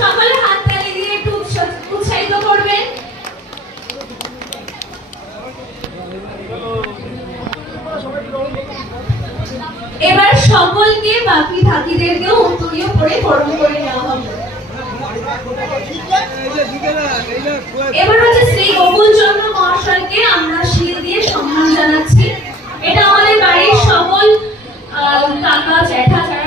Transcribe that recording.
সকলে হাততালি দিয়ে একটু উৎসাহিত করবেন। এবার সকলকে বাকি ধাকিদেরকেও উত্তরীয় করে বরণ করে নেওয়া হবে। এবার হচ্ছে শ্রী গোকুল চন্দ্র মহাশয়কে আমরা শিল দিয়ে সম্মান জানাচ্ছি। এটা আমাদের বাড়ির সকল কাকা জ্যাঠা যারা